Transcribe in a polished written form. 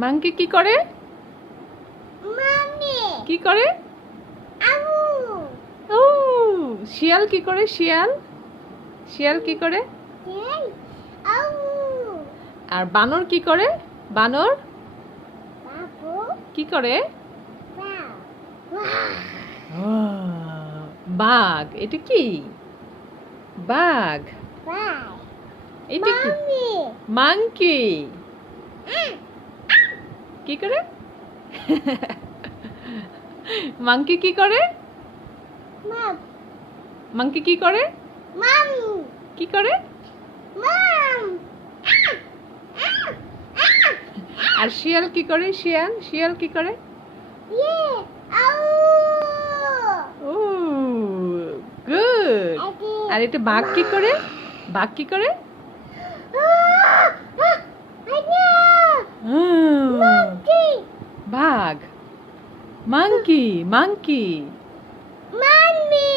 Monkey কি করে? মামি কি করে? আউ ও শিয়াল কি করে? শিয়াল শিয়াল কি করে? এই আউ আর বানর কি করে? বানর বাবু কি করে? বাউ বাঘ। এটা কি? বাঘ। বাই এটা কি? মামি মাংকি কি করে? মাংকি কি করে? মাম মাংকি কি করে? মাম কি করে? মাম আর শিয়াল কি করে? শিয়াল শিয়াল কি করে? ইয়ে আউ ও গুড। আর এটা বাঘ কি করে? বাঘ কি করে? মাংকি বাঘ। মাংকি মাংকি মামি